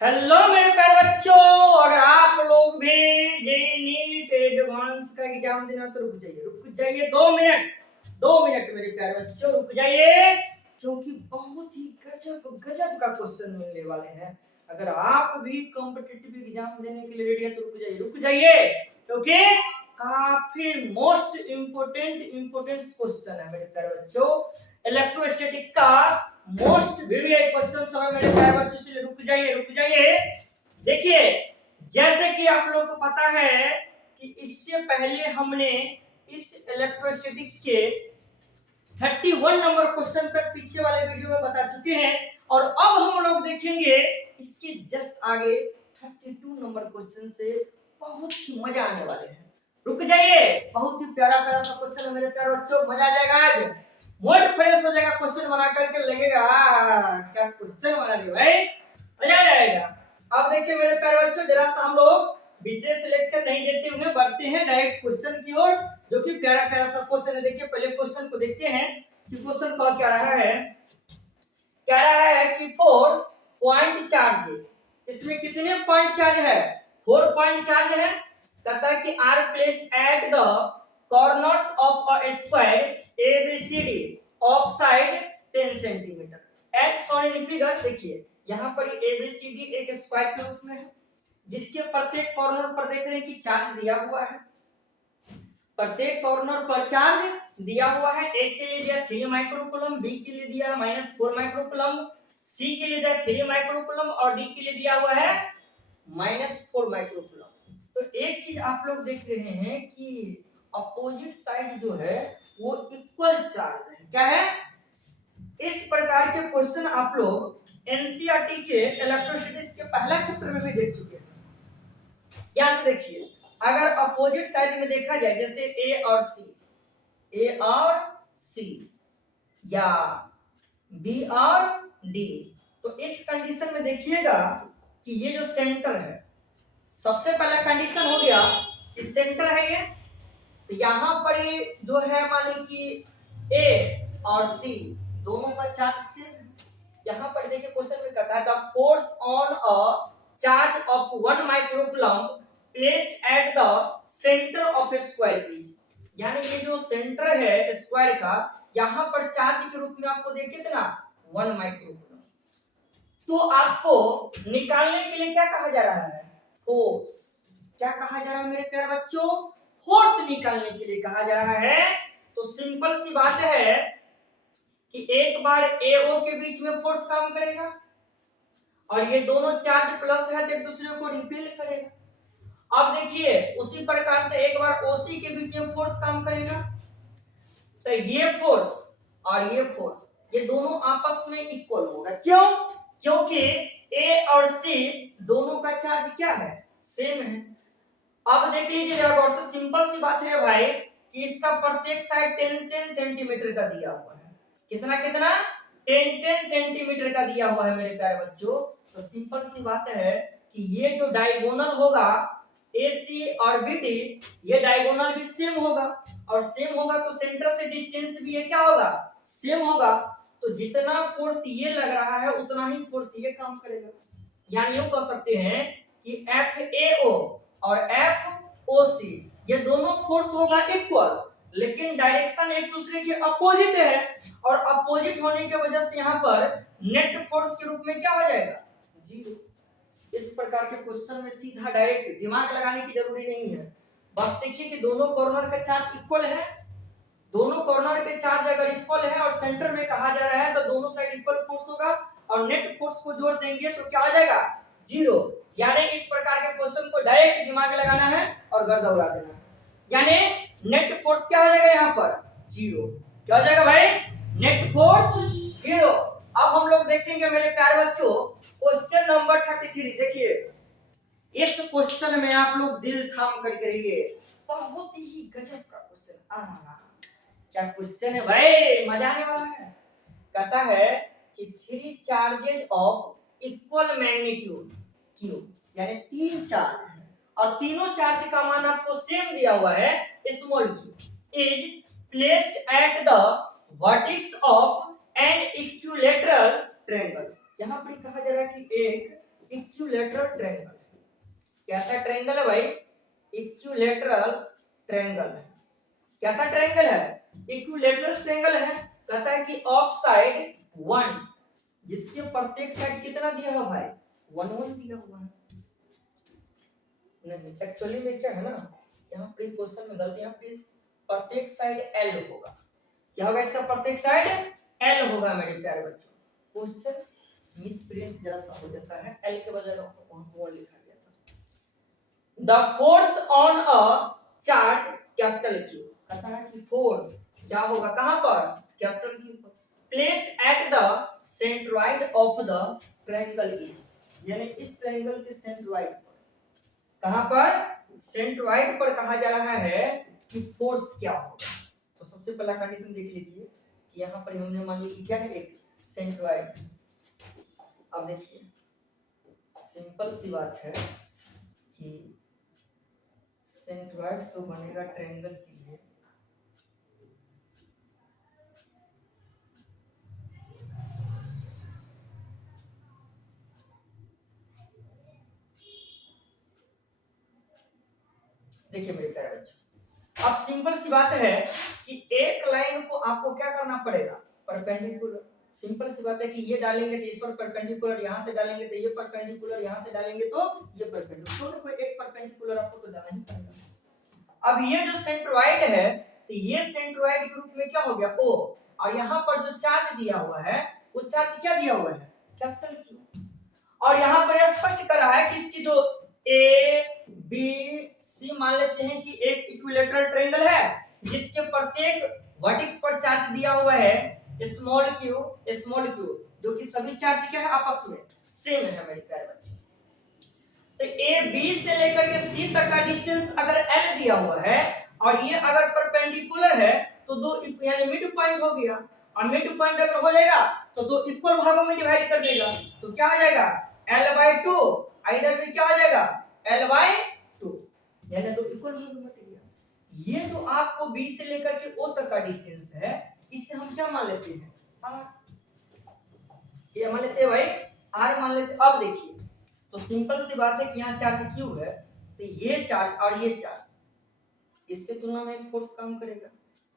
Hello मेरे प्यारे बच्चों, अगर आप लोग भी जेई नीट एडवांस का एग्जाम देना तो रुक जाइए 2 मिनट मेरे प्यारे बच्चों, रुक जाइए, क्योंकि बहुत ही गजब गजब का क्वेश्चन मिलने वाले हैं। अगर आप भी कॉम्पिटिटिव एग्जाम देने के लिए रेडी है तो रुक जाइए, क्योंकि काफी मोस्ट इम्पोर्टेंट क्वेश्चन है मेरे प्यारे बच्चों। इलेक्ट्रोस्टैटिक्स का मोस्ट वीवीआई क्वेश्चन समय मेरे प्यारे बच्चों, इसलिए रुक जाइए। देखिए, जैसे कि आप लोगों को पता है कि इससे पहले हमने इस इलेक्ट्रोस्टैटिक्स के 31 नंबर क्वेश्चन तक पीछे वाले वीडियो में बता चुके हैं, और अब हम लोग देखेंगे इसके जस्ट आगे 32 नंबर क्वेश्चन से बहुत ही मजा आने वाले हैं। रुक जाइए, बहुत ही प्यारा प्यारा सा क्वेश्चन है मेरे प्यारे बच्चों, मजा आ जाएगा। आज मूड फ्रेश हो जाएगा, क्वेश्चन बना करके लगेगा क्या क्वेश्चन बना दिया भाई, मजा आ जाएगा। अब देखिए मेरे प्यारे बच्चों, जरा सा हम लोग विशेष लेक्चर नहीं देते हुए बढ़ते हैं डायरेक्ट क्वेश्चन की ओर, जो कि प्यारा प्यारा सा क्वेश्चन है। देखिए पहले क्वेश्चन को देखते हैं कि क्वेश्चन कॉल क्या रहा है। क्या रहा है कि 4 पॉइंट चार्ज, इसमें कितने पॉइंट चार्ज है? 4 पॉइंट चार्ज है। कहता है कि are placed at the corners of a square ABCD of side 10 centimetre as shown in figure। देखिए यहाँ पर ये ABCD एक स्क्वायर के रूप में है, जिसके प्रत्येक कॉर्नर पर देख रहे हैं कि चार्ज दिया हुआ है। प्रत्येक कॉर्नर पर चार्ज दिया हुआ है। ए के लिए दिया 3 माइक्रोकूलम, बी के लिए दिया -4 माइक्रोकूलम, सी के लिए दिया 3 माइक्रोकूलम और डी के लिए दिया हुआ है -4 माइक्रोकूलम। तो एक चीज आप लोग देख रहे हैं कि अपोजिट साइड जो है वो इक्वल चार्ज है। क्या है? इस प्रकार के क्वेश्चन आप लोग एनसीईआरटी के इलेक्ट्रोस्टैटिक्स के पहला चैप्टर में भी देख चुके हैं। यहां से देखिए, अगर अपोजिट साइड में देखा जाए जैसे ए और सी या बी और डी, तो इस कंडीशन में देखिएगा कि ये जो सेंटर है, सबसे पहला कंडीशन हो गया कि सेंटर है ये, तो यहाँ पर ये जो है मान ली कि ए और सी दोनों का चार्ज सेम है। यहाँ पर देखिए क्वेश्चन में कहता है the force on a charge of 1 microcoulomb placed at the centre of A square is, यानी ये जो सेंटर है स्क्वायर का, यहाँ पर चार्ज के रूप में आपको देखिए कितना 1 माइक्रोकूलम। तो आपको निकालने के लिए क्या कहा जा रहा है? फोर्स। क्या कहा जा रहा है मेरे प्यारे बच्चों? फोर्स निकालने के लिए कहा जा रहा है। तो सिंपल सी बात है कि एक बार AO के बीच में फोर्स काम करेगा और ये दोनों चार्ज प्लस है तो एक दूसरे को रिपेल करेगा। अब देखिए उसी प्रकार से एक बार OC के बीच में फोर्स काम करेगा, तो ये फोर्स और ये फोर्स ये दोनों आपस में इक्वल होगा। क्यों? क्योंकि A और C दोनों का चार्ज क्या है? सेम है। अब देख लीजिए जरा गौर से, सिंपल सी बात है भाई कि इसका प्रत्येक साइड 10 सेंटीमीटर का दिया हुआ है। कितना कितना? 10 सेंटीमीटर का दिया हुआ है मेरे प्यारे बच्चों। तो सिंपल सी बात है कि ये जो डायगोनल होगा AC और BD, ये डायगोनल भी सेम होगा, और सेम होगा तो सेंटर से डिस्टेंस भी ये क्या होगा? सेम होगा। तो जितना फोर्स ये लग रहा है उतना ही फोर्स ये काम करेगा। यानी यूं कह सकते हैं कि FAO और FOC ये दोनों फोर्स होगा इक्वल, लेकिन डायरेक्शन एक दूसरे के अपोजिट है, और अपोजिट होने की वजह से यहाँ पर नेट फोर्स के रूप में क्या हो जाएगा? 0। इस प्रकार के क्वेश्चन में सीधा डायरेक्ट दिमाग लगाने की जरूरी नहीं है। बस देखिए कि दोनों कॉर्नर का चार्ज इक्वल है, दोनों कॉर्नर के चार्ज अगर इक्वल है और सेंटर में कहा जा रहा है तो दोनों साइड इक्वल फोर्स होगा, और नेट फोर्स को जोड़ देंगे तो क्या हो जाएगा? 0। यानी इस प्रकार के क्वेश्चन को डायरेक्ट दिमाग लगाना है और गर्दा उड़ा देना है। यानी नेट फोर्स क्या हो जाएगा यहाँ पर? 0। क्या हो जाएगा भाई? Net force 0। अब हम लोग देखेंगे मेरे प्यारे बच्चों क्वेश्चन नंबर 33। देखिए इस क्वेश्चन में आप लोग दिल थाम करके रहिए, बहुत ही गजब का क्वेश्चन। क्या क्वेश्चन है भाई, मजा आने वाला है। कहता है कि 3 charges of equal magnitude Q, यानी 3 चार्ज है और तीनों चार्ज का मान आपको सेम दिया हुआ है small q, is placed at the vertex of an equilateral triangles. यहाँ पर कहा जा रहा है कि एक इक्विलेटरल ट्रायंगल। कैसा ट्रायंगल है भाई? इक्विलेटरल ट्रायंगल है। कैसा ट्रायंगल है? इक्विलेटरल ट्रायंगल है। कहता है कि ऑफ साइड 1, जिसके प्रत्येक साइड कितना दिया हुआ भाई? 1 1 दिया हुआ है। नहीं, एक्चुअली में क्या है ना, यहाँ पर क्वेश्चन में गलती, यहाँ पे प्रत्येक साइड एल होगा। क्या होगा इसका? प्रत्येक साइड एल होगा मेरे प्यारे बच्चों। क्वेश्चन मिसप्रिंट जरा सा हो जाता है, एल के बजाय वहां पर लिखा गया था। The force on a charge capital Q. कहता है कि फोर्स क्या होगा कहां पर? कैपिटल क्यू पर। Placed at the centroid of the triangle ई, यानी इस ट्रायंगल के सेंट्रोइड पर। कहां पर? सेंट्रोइड पर कहा जा रहा है कि फोर्स क्या होगा। तो सबसे पहला कंडीशन देख लीजिए कि यहाँ पर हमने मान ली क्या है, एक सेंट्रोइड। अब देखिए सिंपल सी बात है कि सेंट्रोइड सो बनेगा ट्रायंगल के लिए देखिए मेरे प्यारे बच्चों, अब सिंपल सी बात है कि एक लाइन को आपको क्या करना पड़ेगा? परपेंडिकुलर। सिंपल सी बात है कि ये डालेंगे तो इस पर परपेंडिकुलर, यहां से डालेंगे तो ये परपेंडिकुलर, यहां से डालेंगे तो ये परपेंडिकुलर, तो कोई एक परपेंडिकुलर आपको तो डालना ही पड़ेगा। अब ये जो सेंट्रोइड है, तो ये सेंट्रोइड के रूप में क्या हो गया? O, और यहाँ पर जो चार्ज दिया हुआ है वो चार्ज क्या दिया हुआ है? Capital Q। और यहाँ पर स्पष्ट कर रहा है कि इसकी जो A B C मान लेते हैं कि एक इक्विलेटरल ट्रायंगल है, जिसके प्रत्येक वर्टेक्स पर चार्ज दिया हुआ है स्मॉल q, जो कि सभी चार्ज क्या है? आपस में सेम है मेरे प्यारे बच्चों। तो ए बी से लेकर के सी तक का डिस्टेंस अगर l दिया हुआ है और ये अगर परपेंडिकुलर है तो दो यानी मिड पॉइंट हो गया, और मिड पॉइंट अगर हो जाएगा तो दो इक्वल भागों में डिवाइड कर देगा, तो क्या हो जाएगा? l/2। इधर भी क्या हो जाएगा? l/2, यानी दो इक्वल भागों में बट गया। ये तो आपको b से लेकर के o तक का डिस्टेंस है, इसे हम क्या मान लेते हैं? r। ये मान लेते हैं भाई r मान लेते। अब देखिए तो सिंपल सी बात है कि यहाँ चार्ज क्यू है, तो ये चार्ज और ये चार्ज इसके तुलना में एक फोर्स काम करेगा,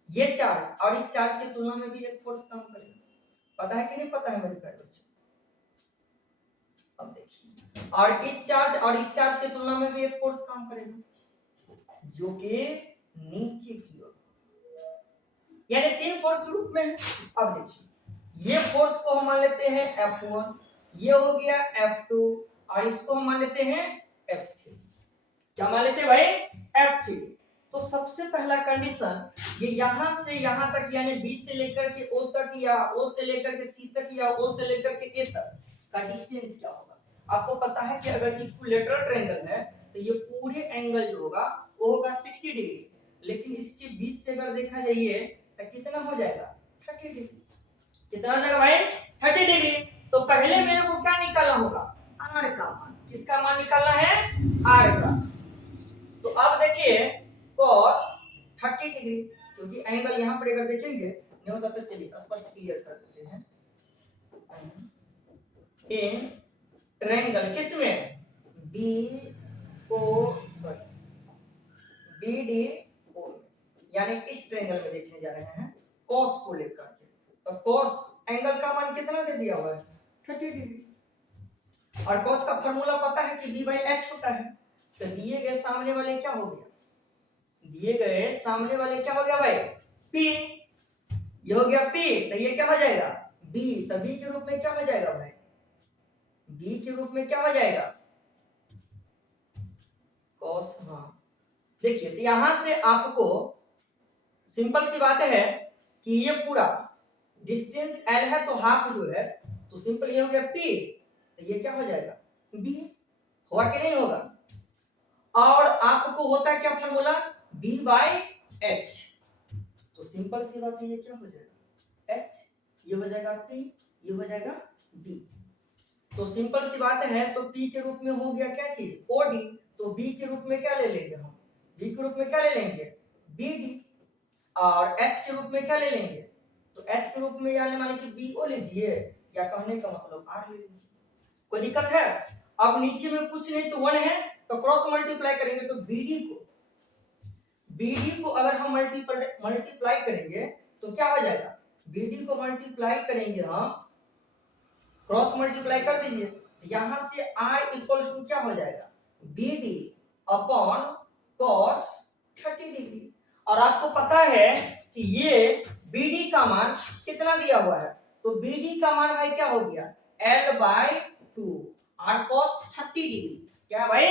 ये चार्ज और इस चार्ज की तुलना में भी एक फोर्स काम करेगा। पता है कि नहीं पता है मेरे प्यारे बच्चों? अब देखिए, और इस चार्ज और इस चार्ज की तुलना में भी एक फोर्स काम करेगा, जो कि नीचे की ओर, यानी तीन फोर्स रूप में है। अब देखिए ये फोर्स को हम मान लेते हैं F1, ये हो गया F2, और इसको हम मान लेते हैं F3। क्या मान लेते हैं भाई? F3। तो सबसे पहला कंडीशन, ये यहां से यहां तक यानी B से लेकर के O तक या O से लेकर के C तक या O से लेकर के A तक का डिस्टेंस क्या होगा? आपको पता है कि अगर इक्विलेटरल ट्रायंगल है तो ये पूरे एंगल जो होगा वो होगा 60 डिग्री, लेकिन इसके बीच से अगर देखा जाइए तो कितना हो जाएगा? 30 डिग्री। कितना हो जाएगा भाई? 30 डिग्री। तो पहले मेरे को क्या निकालना होगा? r का मान। किसका मान निकालना है? r का। तो अब देखिए cos 30 डिग्री, क्योंकि एंगल यहां पर अगर देखेंगे नहीं होता तो चलिए स्पष्ट क्लियर कर देते हैं। इन ट्रायंगल किसमें? BD O, यानी इस ट्रायंगल में देखने जा रहे हैं cos को लेकर के। तो cos एंगल का मान कितना दे दिया हुआ है? 30 डिग्री। और cos का फार्मूला पता है कि b/h होता है। तो दिए गए सामने वाले क्या हो गया? दिए गए सामने वाले क्या हो गया भाई? p। ये हो गया p, तो ये क्या हो जाएगा? b। तो b के रूप में क्या हो जाएगा भाई? b के रूप में क्या हो जाएगा? cos। हाँ देखिए, तो यहां से आपको सिंपल सी बात है कि ये पूरा डिस्टेंस l है, तो हाफ जो है, तो सिंपल ये हो गया p, तो ये क्या हो जाएगा? b। होगा कि नहीं होगा? और आपको होता है क्या फार्मूला? b/h। तो सिंपल सी बात है, ये क्या हो जाएगा? h, ये हो जाएगा p, ये हो जाएगा b। तो सिंपल सी बात है, तो p के रूप में हो गया क्या चीज? OD। तो b के रूप में क्या ले लेंगे हम? b के रूप में क्या ले लेंगे? BD। और h के रूप में क्या ले लेंगे? तो h के रूप में यानी मान लीजिए BO लीजिए, या कहने का मतलब r ले लीजिए, कोई दिक्कत है? अब नीचे में कुछ नहीं तो 1 है, तो क्रॉस मल्टीप्लाई करेंगे तो BD को अगर हम मल्टीप्लाई करेंगे तो क्या हो जाएगा, BD को मल्टीप्लाई करेंगे हम, क्रॉस मल्टीप्लाई कर दीजिए, तो यहां से R इक्वल टू क्या हो जाएगा, BD अपॉन cos 30 डिग्री। और आपको पता है कि ये BD का मान कितना दिया हुआ है, तो BD का मान भाई क्या हो गया, L/2 और cos 30 डिग्री, क्या भाई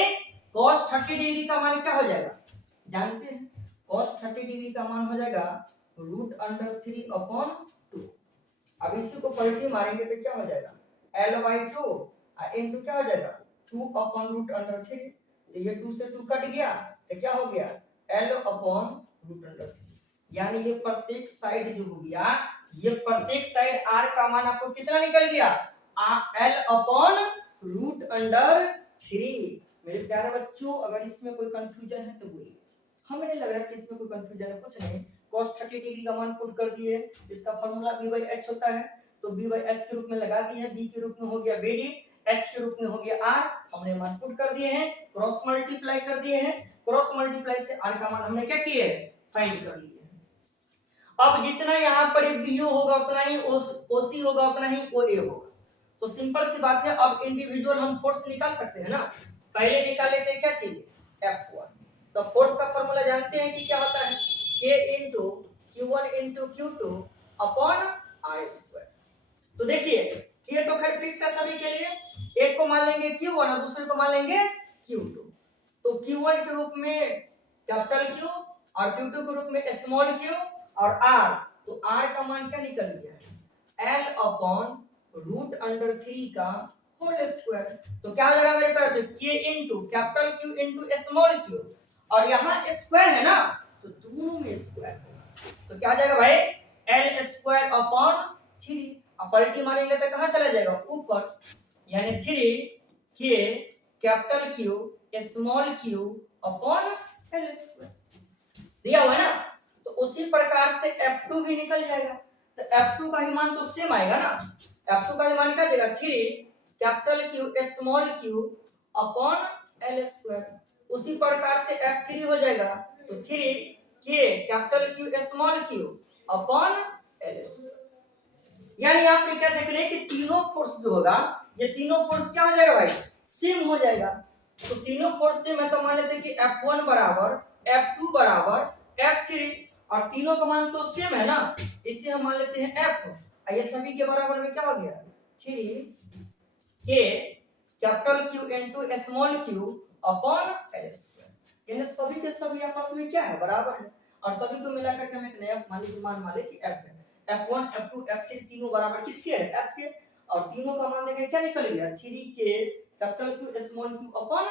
cos 30 डिग्री का मान क्या हो जाएगा, जानते हैं, cos 30 डिग्री का मान हो जाएगा √3/2। अब इसी को पलटी मारेंगे तो क्या हो जाएगा, L/2 इनटू क्या हो जाएगा 2/√3, तो ये 2 से 2 कट गया तो क्या हो गया L/√3, यानी ये प्रत्येक साइड जो हो गया, ये प्रत्येक साइड R का मान आपको कितना निकल गया, L/√3। मेरे प्यारे बच्चों, अगर इसमें कोई कंफ्यूजन है तो बोलिए, हमें नहीं लग रहा कि इसमें कोई कंफ्यूजन है, कुछ नहीं। cos 30 डिग्री का मान पुट कर दिए, इसका फार्मूला b/h होता है, तो b/h के रूप में लगा दिए, b के रूप में हो गया BD, h के रूप में हो गया R, हमने मान पुट कर दिए हैं, क्रॉस मल्टीप्लाई कर दिए हैं, क्रॉस मल्टीप्लाई से R का मान हमने क्या किए, फाइंड कर लिए। अब जितना यहाँ पर BO होगा उतना ही OC होगा, उतना ही OA होगा। तो सिंपल सी बात है, अब इंडिविजुअल हम फोर्स निकाल सकते हैं ना, पहले निकाले थे क्या चाहिए, F1। तो फोर्स का फार्मूला जानते हैं कि क्या होता है, K into Q1 into Q2 upon R²। तो देखिए K तो खैर फिक्स है सभी के लिए, एक को मान लेंगे Q1 और दूसरे को मान लेंगे Q2। तो Q1 के रूप में कैपिटल Q और Q2 के रूप में स्मॉल q और R, तो R का मान क्या निकल गया, L/√3 का होल स्क्वायर। तो क्या हो जाएगा मेरे पास, K into capital Q into small q, और यहाँ स्क्वायर है ना, तो दोनों में स्क्वायर, तो क्या हो जाएगा भाई L²/3। अब पलटी मारेंगे तो कहाँ चला जाएगा, ऊपर, यानी 3K capital Q small q upon L² दिया हुआ है ना। तो उसी प्रकार से F2 भी निकल जाएगा, तो F2 का ही मान तो सेम आएगा ना, F2 का ही मान क्या देगा, 3 capital Q small q upon L²। उसी प्रकार से F3 हो जाएगा, तो 3K capital Q small q upon L²। यानी आप क्या देख रहे हैं कि तीनों फोर्स जो होगा, ये तीनों फोर्स क्या हो जाएगा भाई, सेम हो जाएगा। तो तीनों फोर्स सेम है, तो मान लेते हैं कि F1 बराबर F2 बराबर F3, और तीनों का मान तो सेम है ना, इससे हम मान लेते हैं F, ये सभी के बराबर में क्या हो गया, 3K capital Q into small q upon L²। यानी सभी के सभी आपस में क्या है, बराबर है, और सभी को मिलाकर के हम एक नया मान मान ले कि F है। F1 F2 F3 तीनों बराबर किसके है, F के, और तीनों का मान देखें क्या निकल गया, 3K capital Q small q upon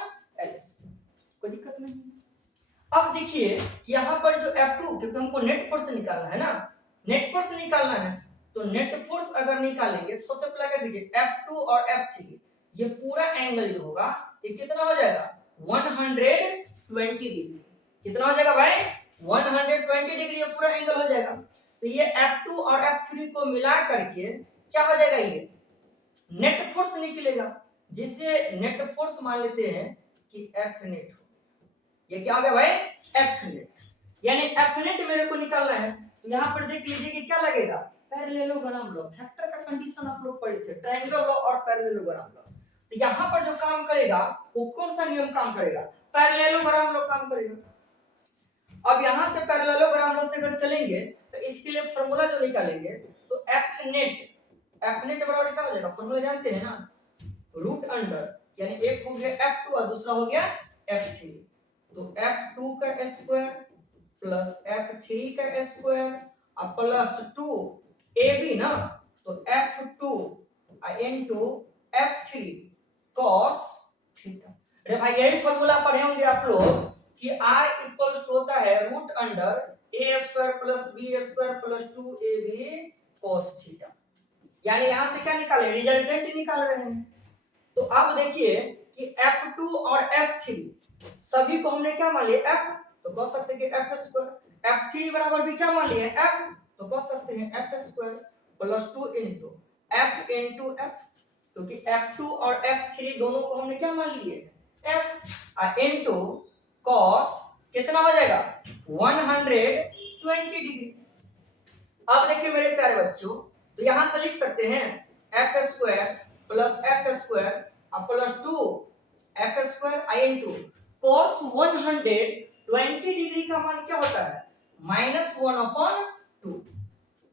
L²। कोई दिक्कत नहीं। अब देखिए यहाँ पर जो F2, क्योंकि हमको नेट फोर्स निकालना है ना, नेट फोर्स निकालना है, तो नेट फोर्स अगर निकालेंगे तो सबसे पहले कर दीजिए F2 और F3, ये पूरा एंगल जो होगा ये कितना हो जाएगा, 120 डिग्री। कितना हो जाएगा भाई, 120 डिग्री, ये पूरा एंगल हो जाएगा। तो ये F2 और F3 को मिला करके क्या हो जाएगा, ये नेट फोर्स निकलेगा, जिससे नेट फोर्स मान लेते हैं कि F नेट। ये क्या हो गया भाई, F नेट, यानी F नेट मेरे को निकालना है। तो यहाँ पर देख लीजिए कि क्या लगेगा, पैरेललोग्राम लॉ, फैक्टर का कंडीशन आप लोग पढ़े थे, ट्रायंगल लॉ और पैरेललोग्राम लॉ। तो यहाँ पर जो काम करेगा वो कौन सा नियम काम करेगा, पैरेललोग्राम लॉ काम करेगा। अब यहाँ से पैरेललोग्राम लॉ से अगर चलेंगे तो इसके लिए फार्मूला जो निकालेंगे, तो F नेट बराबर क्या हो जाएगा, फार्मूला जानते हैं ना, रूट अंडर, यानी एक हो गया F2 और दूसरा हो गया F3, तो F2 का स्क्वायर प्लस F3 का स्क्वायर और प्लस 2AB ना, तो F2 into F3 cos theta. अरे भाई यही फॉर्मूला पढ़े होंगे आप लोग कि R इक्वल्स होता है root under A² plus B² plus 2AB cos theta. यानी यहां से क्या निकाले, रिजल्टेंट निकाल रहे हैं। तो अब देखिए कि F2 और F3 सभी को हमने क्या मान लिया, F, तो कह सकते हैं कि F²। F3 बराबर भी क्या मान लिया, F, तो कह सकते हैं F² plus 2 into F into F, क्योंकि F2 और F3 दोनों को हमने क्या मान लिए F इनटू cos कितना हो जाएगा 120 डिग्री। अब देखिए मेरे प्यारे बच्चों, तो यहां से लिख सकते हैं f square plus f square plus 2 f square आई इनटू cos 120 डिग्री का मान क्या होता है -1/2।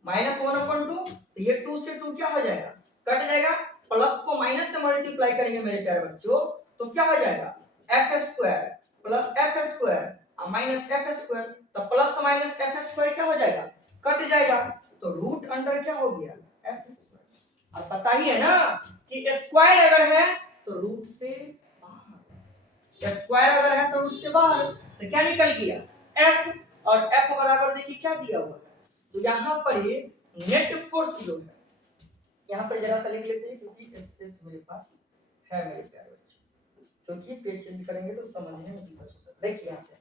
-1/2 तो ये 2 से 2 क्या हो जाएगा कट जाएगा, प्लस को माइनस से मल्टीप्लाई करेंगे मेरे प्यारे बच्चों तो क्या हो जाएगा f square plus f square minus f square, तो प्लस माइनस f स्क्वायर क्या हो जाएगा कट जाएगा, तो रूट अंडर क्या हो गया f स्क्वायर। अब पता ही है ना कि स्क्वायर अगर है तो रूट से बाहर, स्क्वायर अगर है तो रूट से बाहर, तो क्या निकल गया f और f बराबर देखिए क्या दिया हुआ है, तो यहाँ पर ये नेट फोर्स जो है यहाँ पर जरा सा लिख लेते हैं क्योंकि स्पेस मेरे पास है मेरे प्यारे बच्चे, क्योंकि पेज चेंज करेंगे तो समझने में दिक्कत हो सकता है। देखिए यहाँ से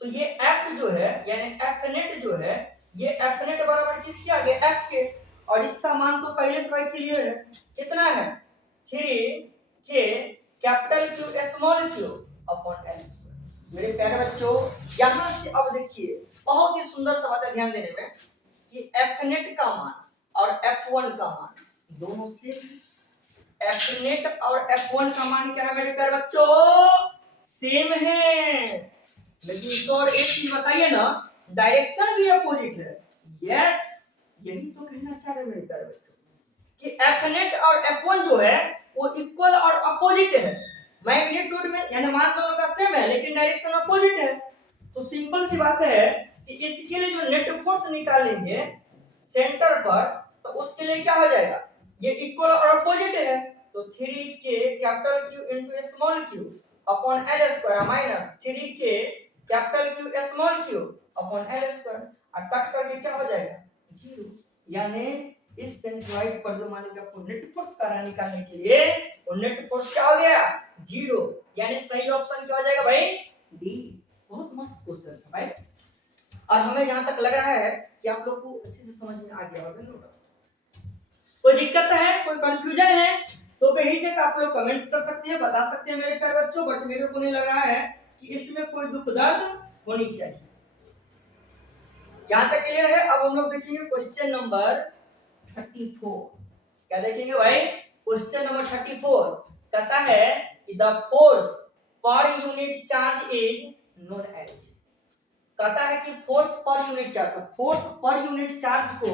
तो ये f जो है यानी f नेट जो है ये f नेट बराबर किसके आ गया f के, और इसका मान तो पहले से ही क्लियर है कितना है 3k capital Q small q upon l square. मेरे प्यारे बच्चों यहाँ से अब देखिए बहुत ही सुंदर सा बात है ध्यान देने में कि f नेट का मान और f1 का मान दोनों सेम, f नेट और f1 का मान क्या है मेरे प्यारे बच्चों सेम है, लेकिन तो और एक चीज बताइए ना डायरेक्शन भी अपोजिट है। यस यही तो कहना चाह रहे मेरे प्यारे बच्चों कि f नेट और f1 जो है वो इक्वल और अपोजिट है, मैग्नीट्यूड में यानी मान दोनों का सेम है लेकिन डायरेक्शन अपोजिट है। तो सिंपल सी बात है कि इसके लिए जो नेट फोर्स निकालेंगे सेंटर पर तो उसके लिए क्या हो जाएगा ये इक्वल और अपोजिट है, तो 3k capital Q into small q upon l square minus 3k capital Q small q upon l square, और कट करके क्या हो जाएगा 0, यानी इस सेंट्रॉइड पर जो मान लीजिए आपको नेट फोर्स करना निकालने के लिए वो नेट फोर्स क्या हो गया 0, यानी सही ऑप्शन क्या हो जाएगा भाई डी। बहुत मस्त क्वेश्चन है भाई, और हमें जहां तक लग रहा है कि आप लोग को अच्छे से समझ में आ गया होगा ना। कोई दिक्कत है कोई कंफ्यूजन है तो बेहिचक आप लोग कमेंट्स कर सकते हैं बता सकते हैं मेरे प्यारे बच्चों, बट मेरे को नहीं लग रहा है कि इसमें कोई दुख दर्द होनी चाहिए। यहां तक क्लियर है। अब हम लोग देखेंगे क्वेश्चन नंबर 34। क्या देखेंगे भाई क्वेश्चन नंबर 34 कहता है कि the force per unit charge is known as, कहता है कि फोर्स पर यूनिट चार्ज, तो फोर्स पर यूनिट चार्ज को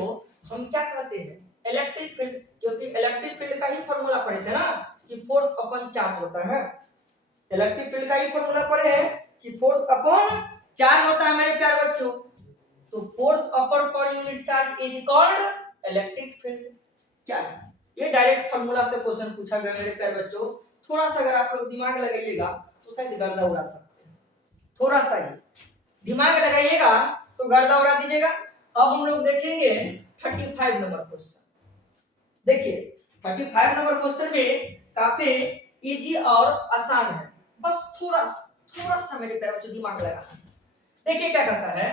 हम क्या कहते हैं इलेक्ट्रिक फील्ड, क्योंकि इलेक्ट्रिक फील्ड का ही फार्मूला पढ़े थे ना कि फोर्स अपॉन चार्ज होता है, इलेक्ट्रिक फील्ड का ही फार्मूला पढ़े हैं कि फोर्स अपॉन चार्ज होता है मेरे प्यारे बच्चों। तो फोर्स अपॉन पर unit charge is called electric field. क्या है ये डायरेक्ट फार्मूला से क्वेश्चन पूछा गया मेरे प्यारे बच्चों, थोड़ा सा अगर आप लोग दिमाग लगाइएगा तो शायद गर्दा उड़ा सकते हैं, थोड़ा सा ही दिमाग लगाइएगा तो गर्दा उड़ा दीजिएगा। अब हम लोग देखेंगे 35 नंबर क्वेश्चन। देखिए 35 नंबर क्वेश्चन में काफी इजी और आसान है, बस थोड़ा सा मेरे प्यारे बच्चों दिमाग लगाना। देखिए क्या कहता है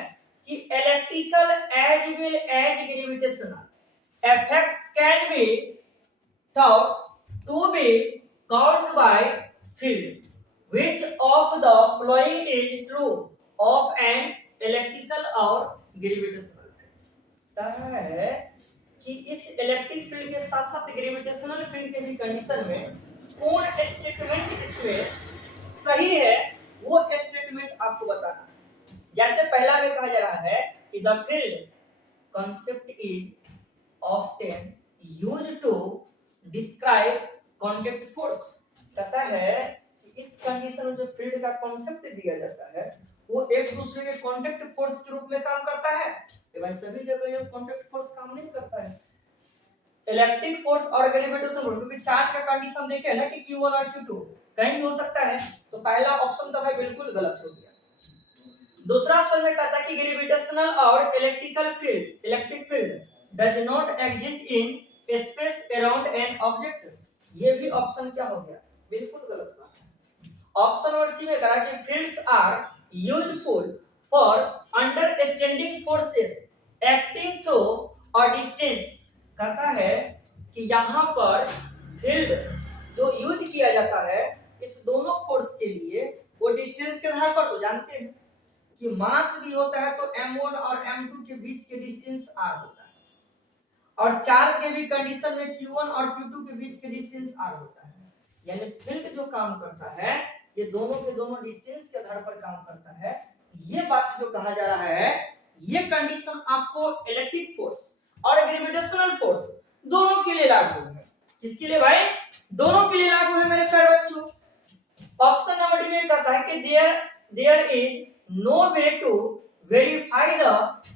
कि electrical as well as gravitational effects can be thought to be caused by field, which of the following is true of an electrical or gravitational field। कहा है कि इस इलेक्ट्रिक फील्ड के साथ साथ ग्रेविटेशनल फील्ड के भी कंडीशन में कौन स्टेटमेंट इसमें सही है वो स्टेटमेंट आपको बताना। जैसे पहला में कहा जा रहा है कि the field concept is often used to describe contact force। कहता है कि इस कंडीशन में जो फील्ड का कॉन्सेप्ट दिया जाता है वो एक दूसरे के कांटेक्ट फोर्स के रूप में काम करता है। तो भाई सभी जगह ये कांटेक्ट फोर्स काम नहीं करता है, इलेक्ट्रिक फोर्स और ग्रेविटेशन फोर्स, क्योंकि चार्ज का कंडीशन देखे ना कि Q1 और Q2 कहीं भी हो सकता है, तो पहला ऑप्शन तो भाई बिल्कुल गलत हो गया। दूसरा ऑप्शन में कहता है कि ग्रेविटेशनल और electrical field electric field does not exist in space around an object, ये भी ऑप्शन क्या हो गया बिल्कुल गलत बात है। ऑप्शन नंबर सी में कहा कि fields are useful for understanding forces acting through और डिस्टेंस। कहता है कि यहाँ पर फील्ड जो यूज किया जाता है इस दोनों फोर्स के लिए, वो डिस्टेंस के आधार पर तो जानते हैं कि मास भी होता है तो m1 और m2 के बीच के डिस्टेंस r होता है, और चार्ज के भी कंडीशन में q1 और q2 के बीच के डिस्टेंस r होता है। यानी फील्ड जो काम करता है ये दोनों के दोनों डिस्टेंस के आधार पर काम करता है। ये बात जो कहा जा रहा है, ये कंडीशन आपको इलेक्ट्रिक फोर्स और ग्रेविटेशनल फोर्स दोनों के लिए लागू है। किसके लिए भाई? दोनों के लिए लागू है मेरे प्यारे बच्चों। ऑप्शन नंबर डी में कहता है कि there is no way to verify the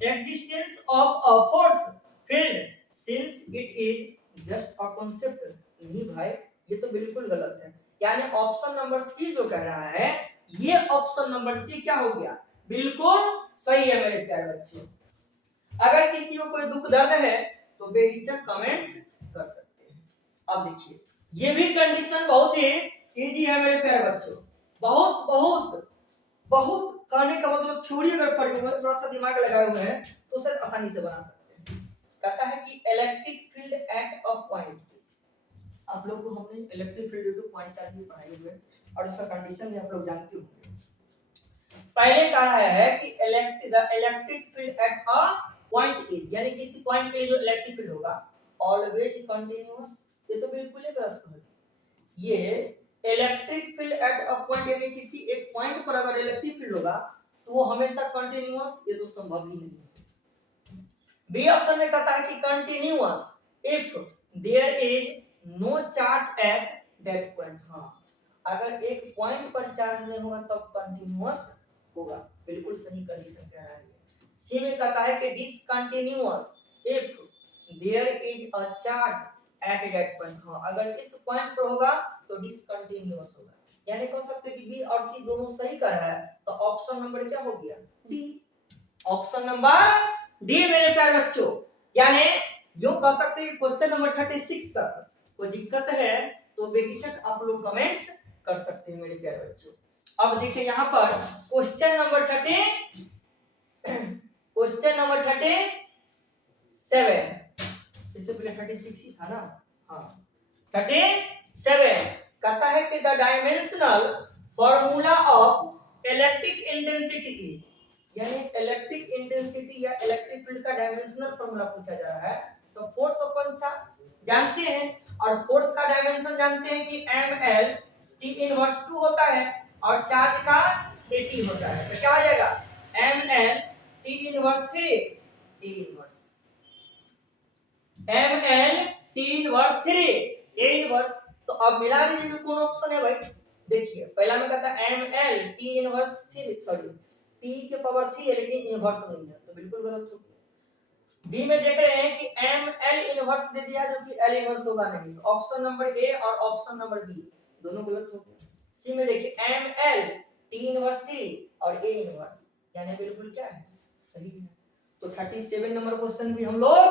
existence of a force field since it is just a concept. नहीं भाई, ये तो बिल्कुल गलत है। यानी ऑप्शन नंबर सी जो कह रहा है, ये ऑप्शन नंबर सी क्या हो गया? बिल्कुल सही है मेरे प्यारे बच्चों। अगर किसी को कोई दुख दर्द है तो बेहिचक कमेंट्स कर सकते हैं। अब देखिए, ये भी कंडीशन बहुत ही इजी है मेरे प्यारे बच्चों। बहुत बहुत बहुत कहने का मतलब थ्योरी अगर पढ़े हुए, थोड़ा सा दिमाग लगाए हुए हैं तो उसे आसानी से बना सकते हैं। कहता है कि electric field at a point, आप लोग को हमने electric field two point charge भी पढ़ाई हुए और उसका कंडीशन भी आप लोग जानते होंगे। पहले कहा है कि electric field at a point is, यानी किसी पॉइंट के लिए जो इलेक्ट्रिक फील्ड होगा ऑलवेज कंटीन्यूअस। ये तो बिल्कुल ही गलत कहा। ये electric field at a point, यानी किसी एक पॉइंट पर अगर इलेक्ट्रिक फील्ड होगा तो वो हमेशा कंटीन्यूअस, ये तो संभव ही नहीं है। बी ऑप्शन में कहता है कि continuous if there is no charge at that point. हाँ, अगर एक पॉइंट पर चार्ज नहीं होगा तब कंटीन्यूअस होगा। बिल्कुल सही कंडीशन कह रहा है। सी में कहता है कि discontinuous if there is a charge at that point. हाँ, अगर इस पॉइंट पर होगा तो डिसकंटीन्यूअस होगा। यानी कह सकते हैं कि बी और सी दोनों सही कर रहा है, तो ऑप्शन नंबर क्या हो गया? डी। ऑप्शन नंबर डी मेरे प्यारे बच्चों। यानी यूं कह सकते हैं कि क्वेश्चन नंबर 36 तक कोई दिक्कत है तो बेहिचक आप लोग कमेंट्स कर सकते हैं मेरे प्यारे बच्चों। अब देखिए यहाँ पर क्वेश्चन नंबर 37, इससे पहले 36 ही था ना। हाँ, 37 कहता है कि the dimensional formula of electric intensity is, यानी इलेक्ट्रिक इंटेंसिटी या इलेक्ट्रिक फील्ड का डायमेंशनल फॉर्मूला पूछा जा रहा है। तो फोर्स अपॉन चार्ज जानते हैं और फोर्स का डायमेंशन जानते हैं कि ml t इनवर्स 2 होता है और चार्ज का at होता है। तो क्या हो जाएगा? ml t inverse 3 a inverse, ml t inverse 3 a inverse. तो अब मिला लीजिए कौन ऑप्शन है भाई। देखिए पहला में कहता है ml t inverse 3, sorry t के पावर 3 है लेकिन इनवर्स नहीं है, तो बिल्कुल गलत हो गया। बी में देख रहे हैं कि ml इनवर्स दे दिया जो कि l इनवर्स होगा नहीं, तो ऑप्शन नंबर ए और ऑप्शन नंबर बी दोनों गलत हो गए। सी में देखिए ml t इनवर्स 3 और a इनवर्स, यानी बिल्कुल क्या है? सही है। तो 37 नंबर क्वेश्चन भी हम लोग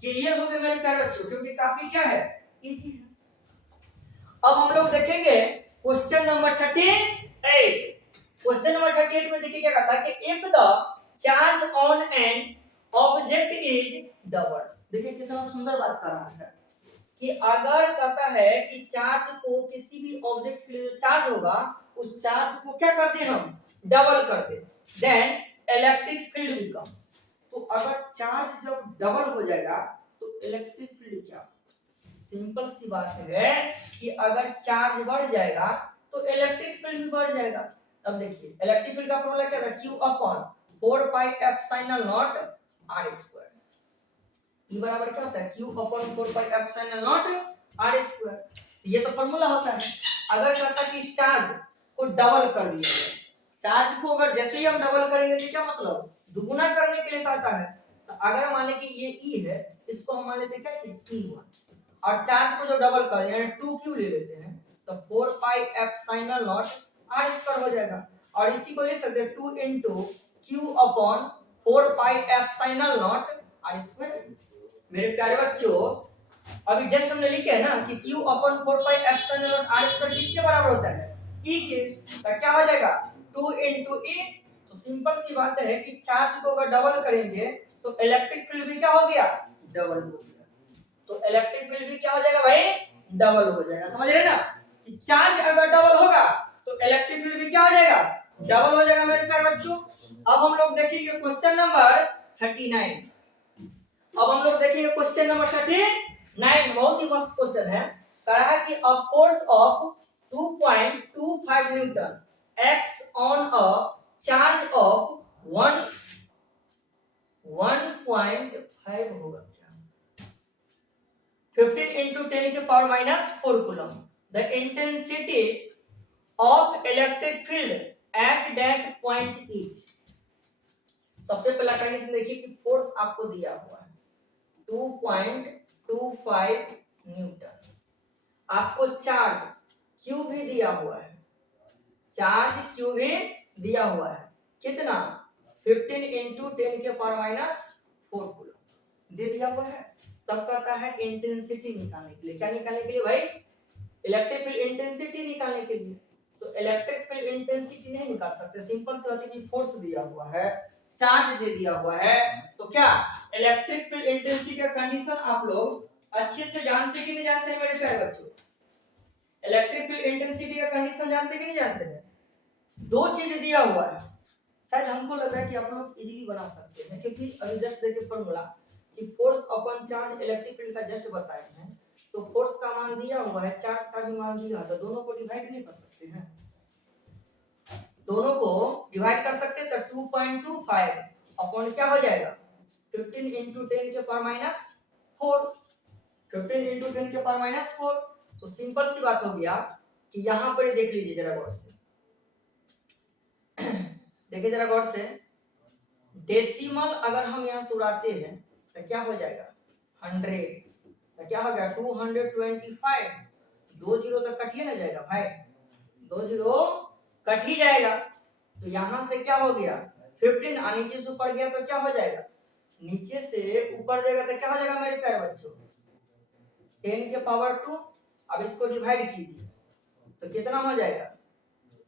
क्लियर हो गए मेरे प्यारे बच्चों, क्योंकि काफी क्या है? इजी है। अब हम लोग देखेंगे क्वेश्चन नंबर 38। क्वेश्चन नंबर 38 में देखिए क्या कहता है कि if the charge on an object is double. देखिए कितना सुंदर बात कर रहा है कि अगर कहता है कि चार्ज को किसी भी ऑब्जेक्ट के लिए चार्ज होगा उस चार्ज को क्या कर दे? हम डबल कर दे, देन इलेक्ट्रिक फील्ड बिकम्स। तो अगर चार्ज जब डबल हो जाएगा तो इलेक्ट्रिक फील्ड क्या? सिंपल सी बात है कि अगर चार्ज बढ़ जाएगा तो इलेक्ट्रिक फील्ड भी बढ़ जाएगा। अब देखिए इलेक्ट्रिक फील्ड का फॉर्मूला क्या था? Q upon 4 pi epsilon not r square. E बराबर क्या होता है? Q upon 4 pi epsilon not r square. ये तो फॉर्मूला होता है। अगर कहता है कि इस चार्ज को डबल कर दिया जाए, चार्ज को अगर जैसे ही हम डबल करेंगे तो क्या मतलब? दुगुना करने के लिए कहता है। तो अगर मान ले कि ये E है, इसको हम मान लेते हैं क्या चीज? E1, और चार्ज को जो डबल कर यानी 2q ले लेते हैं तो 4 pi epsilon not r square हो जाएगा। और इसी को लिख सकते हैं 2 into q upon 4 pi epsilon not r square. मेरे प्यारे बच्चों अभी जस्ट हमने लिखे है ना कि q upon 4 pi epsilon not r square किसके बराबर होता है? e के। तो क्या हो जाएगा? 2 into e। तो सिंपल सी बात है कि चार्ज को अगर डबल करेंगे तो इलेक्ट्रिक फील्ड भी क्या हो गया? डबल हो गया। तो इलेक्ट्रिक फील्ड भी क्या हो जाएगा भाई? डबल हो जाएगा। समझ रहे ना कि चार्ज अगर डबल होगा तो इलेक्ट्रिक फील्ड भी क्या हो जाएगा, डबल हो जाएगा मेरे प्यारे बच्चों। अब हम लोग देखेंगे क्वेश्चन नंबर 39। अब हम लोग देखेंगे क्वेश्चन नंबर 39, बहुत ही मस्त क्वेश्चन है। कहा है कि a force of 2.25 Newton acts on a charge of 1.5 होगा क्या, 15 into 10 के power minus 4 coulomb. The intensity of electric field at that point is. सबसे पहला कंडीशन देखिए कि फोर्स आपको दिया हुआ है 2.25 न्यूटन, आपको चार्ज क्यू भी दिया हुआ है, चार्ज क्यू भी दिया हुआ है कितना, 15 into 10 के पावर माइनस 4 कूलम दे दिया हुआ है। तब कहता है इंटेंसिटी निकालने के लिए, क्या निकालने के लिए भाई, इलेक्ट्रिक फील्ड इंटेंसिटी निकालने के लिए। तो इलेक्ट्रिक फील्ड इंटेंसिटी नहीं निकाल सकते, सिंपल सी बात है कि फोर्स दिया हुआ है, चार्ज दे दिया हुआ है, तो क्या इलेक्ट्रिक फील्ड इंटेंसिटी का कंडीशन आप लोग अच्छे से जानते कि नहीं जानते हैं मेरे प्यारे बच्चों। इलेक्ट्रिक फील्ड इंटेंसिटी का कंडीशन जानते कि नहीं जानते हैं। दो चीज दिया हुआ है, शायद हमको लग रहा है कि आप लोग इजीली बना सकते हैं, क्योंकि अभी जस्ट देखिए फॉर्मूला कि force upon charge electric field का जस्ट बताए हैं, तो फोर्स का मान दिया हुआ है, चार्ज का भी मान दिया, तो दोनों को डिवाइड नहीं कर सकते हैं, दोनों को डिवाइड कर सकते हैं, तो 2.25 अपॉन क्या हो जाएगा 15 into 10 के पावर माइनस 4, 15 into 10 के पावर माइनस 4। तो सिंपल सी बात हो गया कि यहां पर देख लीजिए जरा गौर से, देखिए जरा गौर से, डेसिमल अगर हम यहां से उड़ाते हैं तो क्या हो जाएगा 100, तो क्या हो गया 225, 2 जीरो तो कट ही ना जाएगा भाई, 2 जीरो कट ही जाएगा। तो यहां से क्या हो गया 15 नीचे से ऊपर गया तो क्या हो जाएगा, नीचे से ऊपर जाएगा तो क्या हो जाएगा मेरे प्यारे बच्चों 10 के पावर 2। अब इसको डिवाइड कीजिए तो कितना हो जाएगा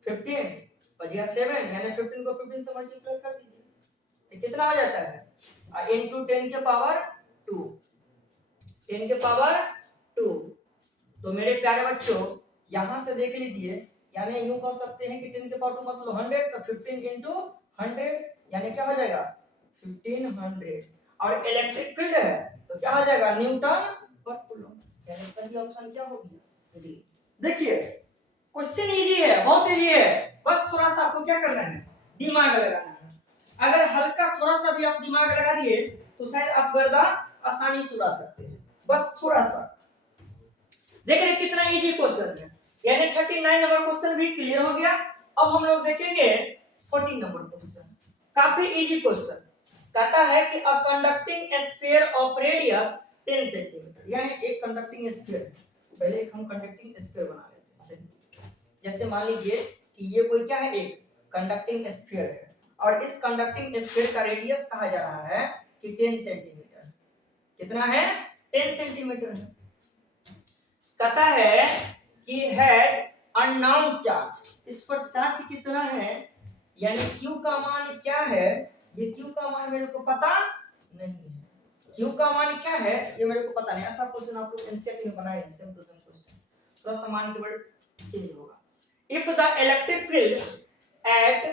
15 बचिएगा 7, यानी 15 को 15 से मल्टीप्लाई कर दीजिए तो कितना हो जाता है इनटू 10 के पावर 2, 10 के पावर 2। तो मेरे प्यारे बच्चों यहां से देख लीजिए, यानी यूं कह सकते हैं कि 10 के पावर 2 मतलब 100, तो 15 into 100 यानी क्या हो जाएगा 1500। और इलेक्ट्रिक फील्ड है तो क्या हो जाएगा न्यूटन पर कूलम, यानी सभी ऑप्शन क्या होगी डी। देखिए क्वेश्चन इजी है, बहुत इजी है, बस थोड़ा सा आपको क्या करना है दिमाग लगाना है। अगर हल्का थोड़ा सा भी आप दिमाग लगा दिए तो शायद आप गर्दा आसानी से उड़ा सकते हैं, बस थोड़ा सा। देख रहे कितना इजी क्वेश्चन है, यानी 39 नंबर क्वेश्चन भी क्लियर हो गया। अब हम लोग देखेंगे 14 नंबर क्वेश्चन, काफी इजी क्वेश्चन। कहता है कि a conducting sphere of radius 10 centimetre, यानी एक कंडक्टिंग स्फीयर है, पहले एक हम कंडक्टिंग स्फीयर बना लेते हैं। जैसे मान लीजिए कि ये कोई क्या है एक कंडक्टिंग स्फीयर है, और इस कंडक्टिंग स्फीयर का रेडियस कहा जा रहा है कि 10 सेंटीमीटर। कितना है 10 सेंटीमीटर है। कहता है कि हैड अननोन चार्ज, इस पर चार्ज कितना है, यानी Q का मान क्या है, ये Q का मान मेरे को पता नहीं है, Q का मान क्या है ये मेरे को पता नहीं। ऐसा क्वेश्चन आप लोग एनसीईआरटी में बनाए सेम टू सेम क्वेश्चन, थोड़ा सा मान के वर्ड चेंज होगा। If the electric field at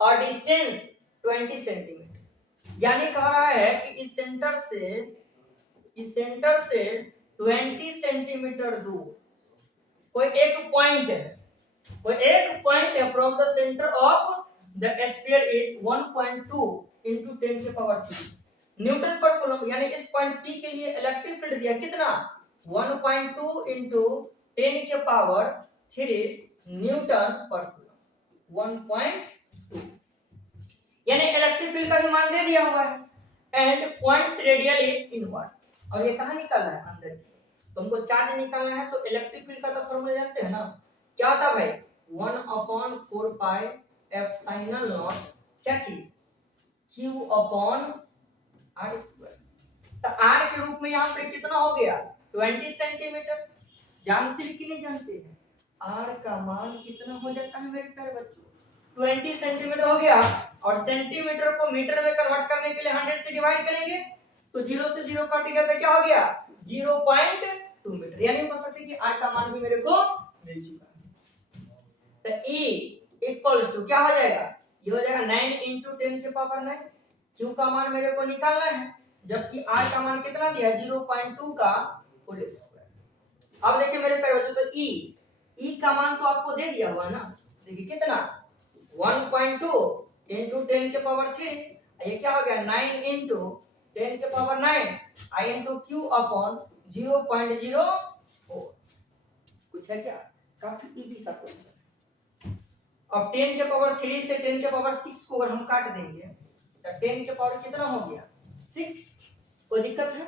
a distance 20 centimetre, यानी कह रहा है कि इस सेंटर से 20 सेंटीमीटर दूर कोई एक पॉइंट है, कोई एक पॉइंट है from the centre of the sphere is 1.2 into 10 के पावर 3 न्यूटन पर कूलम, यानी इस पॉइंट P के लिए इलेक्ट्रिक फील्ड दिया कितना 1.2 into 10 के पावर 3 न्यूटन पर कूलम, 1.2, यानी इलेक्ट्रिक फील्ड का भी मान दे दिया हुआ है। एंड पॉइंट्स रेडियली इनवर्ड, और ये कहां निकालना है अंदर की, तो हमको चार्ज निकालना है। तो इलेक्ट्रिक फील्ड का तो फॉर्मूला जानते हैं ना, क्या होता है भाई 1/4 पाई एप्सिलॉन नॉट क्या चीज Q अपॉन r स्क्वायर। तो r के रूप में यहाँ पे कितना हो गया 20 सेंटीमीटर, जानते हैं कि नहीं जानते हैं, r का मान कितना हो जाता है मेरे प्यारे बच्चों 20 सेंटीमीटर हो गया। और सेंटीमीटर को मीटर में कन्वर्ट करने के लिए 100 से डिवाइड करेंगे, तो 0 से 0 कट गया तो क्या हो गया 2 मीटर, यानी कह सकते हैं कि r का मान भी मेरे को मिल चुका है। तो E इक्वल्स टू क्या हो जाएगा, ये हो जाएगा 9 × 10 के पावर 9। Q का मान मेरे को निकालना है, जबकि R का मान कितना दिया है 0.2 का होल स्क्वायर। अब देखिए मेरे प्यारे बच्चों, तो E का मान तो आपको दे दिया हुआ ना, देखिए कितना 1.2 × 10 के पावर 3, ये क्या हो गया 9 × 10 के पावर 9 I × Q अपॉन 0.04। कुछ है क्या, काफी इजी सा क्वेश्चन। अब 10 के पावर 3 से 10 के पावर 6 को अगर हम काट देंगे तो 10 के पावर कितना हो गया 6। कोई दिक्कत है,